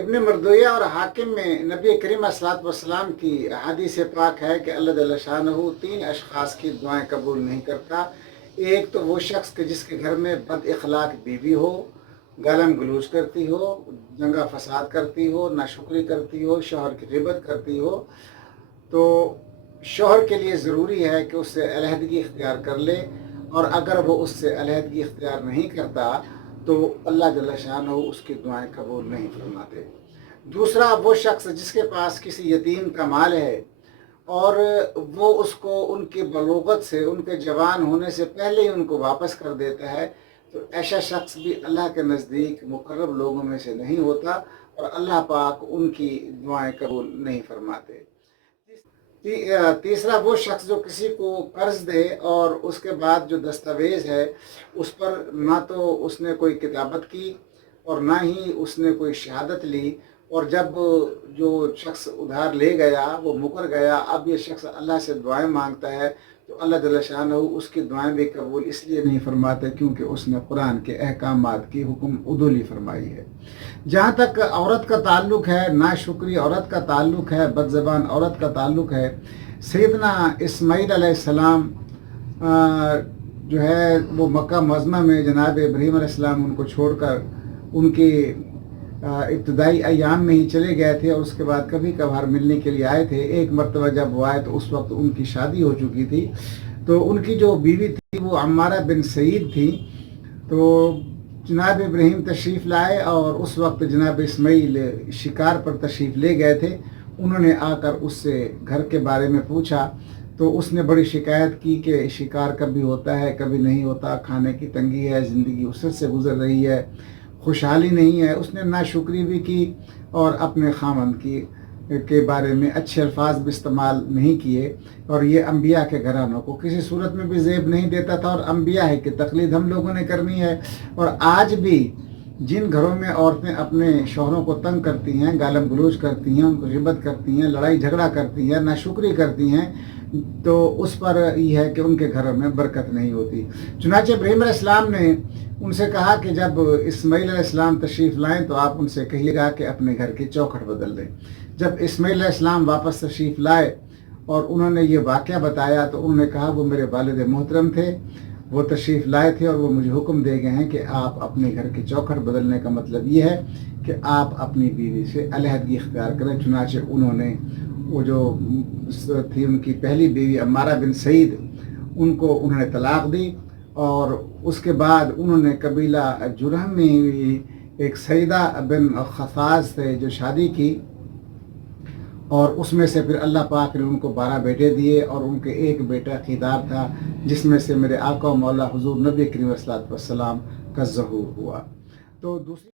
ابن مردویہ اور حاکم میں نبی کریم صلی اللہ علیہ وسلم کی حدیث پاک ہے کہ اللہ جل شانہ 3 اشخاص کی دعائیں قبول نہیں کرتا۔ ایک تو وہ شخص کہ جس کے گھر میں بد اخلاق بیوی ہو، گالم گلوچ کرتی ہو، دنگا فساد کرتی ہو، ناشکری کرتی ہو، شوہر کی غیبت کرتی ہو، تو شوہر کے لیے ضروری ہے کہ اس سے علیحدگی اختیار کر لے، اور اگر وہ اس سے علیحدگی اختیار نہیں کرتا تو اللہ جل شانہ اس کی دعائیں قبول نہیں فرماتے۔ دوسرا وہ شخص جس کے پاس کسی یتیم کا مال ہے اور وہ اس کو ان کی بلوغت سے، ان کے جوان ہونے سے پہلے ہی ان کو واپس کر دیتا ہے، تو ایسا شخص بھی اللہ کے نزدیک مقرب لوگوں میں سے نہیں ہوتا، اور اللہ پاک ان کی دعائیں قبول نہیں فرماتے۔ تیسرا وہ شخص جو کسی کو قرض دے اور اس کے بعد جو دستاویز ہے اس پر نہ تو اس نے کوئی کتابت کی اور نہ ہی اس نے کوئی شہادت لی، اور جب جو شخص ادھار لے گیا وہ مکر گیا، اب یہ شخص اللہ سے دعائیں مانگتا ہے، تو اللہ جل شانہ اس کی دعائیں بھی قبول اس لیے نہیں فرماتے کیونکہ اس نے قرآن کے احکامات کی حکم عدولی فرمائی ہے۔ جہاں تک عورت کا تعلق ہے، ناشکری عورت کا تعلق ہے، بد زبان عورت کا تعلق ہے، سیدنا اسماعیل علیہ السلام جو ہے وہ مکہ معظمہ میں جناب ابراہیم علیہ السلام ان کو چھوڑ کر ان کے ابتدائی ایام میں ہی چلے گئے تھے، اور اس کے بعد کبھی کبھار ملنے کے لیے آئے تھے۔ ایک مرتبہ جب وہ آئے تو اس وقت ان کی شادی ہو چکی تھی، تو ان کی جو بیوی تھی وہ عمارہ بن سعید تھی، تو جناب ابراہیم تشریف لائے اور اس وقت جناب اسماعیل شکار پر تشریف لے گئے تھے۔ انہوں نے آ کر اس سے گھر کے بارے میں پوچھا، تو اس نے بڑی شکایت کی کہ شکار کبھی ہوتا ہے کبھی نہیں ہوتا، کھانے کی تنگی ہے، زندگی اسرت سے گزر رہی ہے، خوشحالی نہیں ہے۔ اس نے ناشکری بھی کی اور اپنے خاوند کے بارے میں اچھے الفاظ بھی استعمال نہیں کیے، اور یہ انبیاء کے گھرانوں کو کسی صورت میں بھی زیب نہیں دیتا تھا، اور انبیاء ہے کہ تقلید ہم لوگوں نے کرنی ہے۔ اور آج بھی جن گھروں میں عورتیں اپنے شوہروں کو تنگ کرتی ہیں، گالم گلوچ کرتی ہیں، ان کو غیبت کرتی ہیں، لڑائی جھگڑا کرتی ہیں، ناشکری کرتی ہیں، تو اس پر یہ ہے کہ ان کے گھروں میں برکت نہیں ہوتی۔ چنانچہ ابراہیم علیہ السلام نے ان سے کہا کہ جب اسماعیل علیہ السلام تشریف لائیں تو آپ ان سے کہیے گا کہ اپنے گھر کی چوکھٹ بدل دیں۔ جب اسماعیل علیہ السلام واپس تشریف لائے اور انہوں نے یہ واقعہ بتایا تو انہوں نے کہا وہ میرے والد محترم تھے، وہ تشریف لائے تھے اور وہ مجھے حکم دے گئے ہیں کہ آپ اپنے گھر کی چوکھٹ بدلنے کا مطلب یہ ہے کہ آپ اپنی بیوی سے علیحدگی اختیار کریں۔ چنانچہ انہوں نے وہ جو تھی ان کی پہلی بیوی عمارہ بن سعید، ان کو انہوں نے طلاق دی، اور اس کے بعد انہوں نے قبیلہ جرہم میں ایک سیدہ بن خفاز سے جو شادی کی، اور اس میں سے پھر اللہ پاک نے ان کو 12 بیٹے دیے، اور ان کے ایک بیٹا قیدار تھا جس میں سے میرے آقا و مولا حضور نبی کریم صلی اللہ علیہ وسلم کا ظہور ہوا۔ تو دوسری